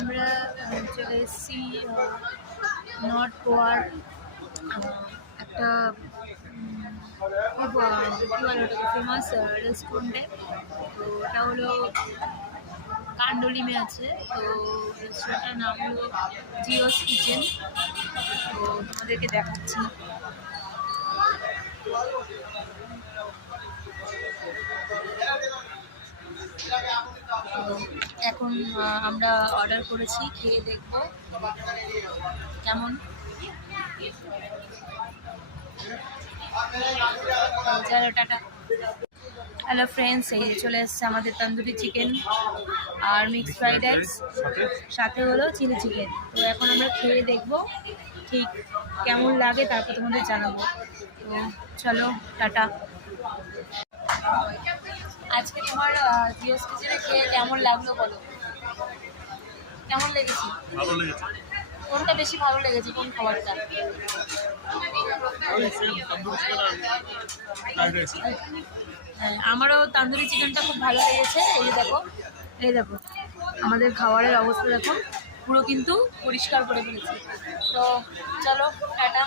আমরা চলে এসেছি নর্থ গোয়ার একটা কী বলে ওটাকে ফেমাস রেস্টুরেন্টে। তো ওটা হলো কান্ডলিমে আছে। তো রেস্টুরেন্টের নাম হলো জিওস কিচেন। তো তোমাদেরকে দেখাচ্ছি। এখন আমরা অর্ডার করেছি, খেয়ে দেখবো কেমন। চলো টাটা। হ্যালো ফ্রেন্ডস, এই চলে এসছে আমাদের তন্দুরি চিকেন আর মিক্সড ফ্রাইড রাইস, সাথে হলো চিলি চিকেন। তো এখন আমরা খেয়ে দেখবো ঠিক কেমন লাগে, তারপর তোমাদের জানাবো। তো চলো টাটা। আজকে তোমার জিওস কিচেনে খেয়ে কেমন লাগলো বলো, কেমন লেগেছে? ভালো লেগেছে। কোনটা বেশি ভালো লেগেছে, কোন খাবারটা? হ্যাঁ, আমারও তান্দুরি চিকেনটা খুব ভালো লেগেছে। এই দেখো আমাদের খাবারের অবস্থা দেখো, পুরো কিন্তু পরিষ্কার করে ফেলেছি। তো চলো টাটা।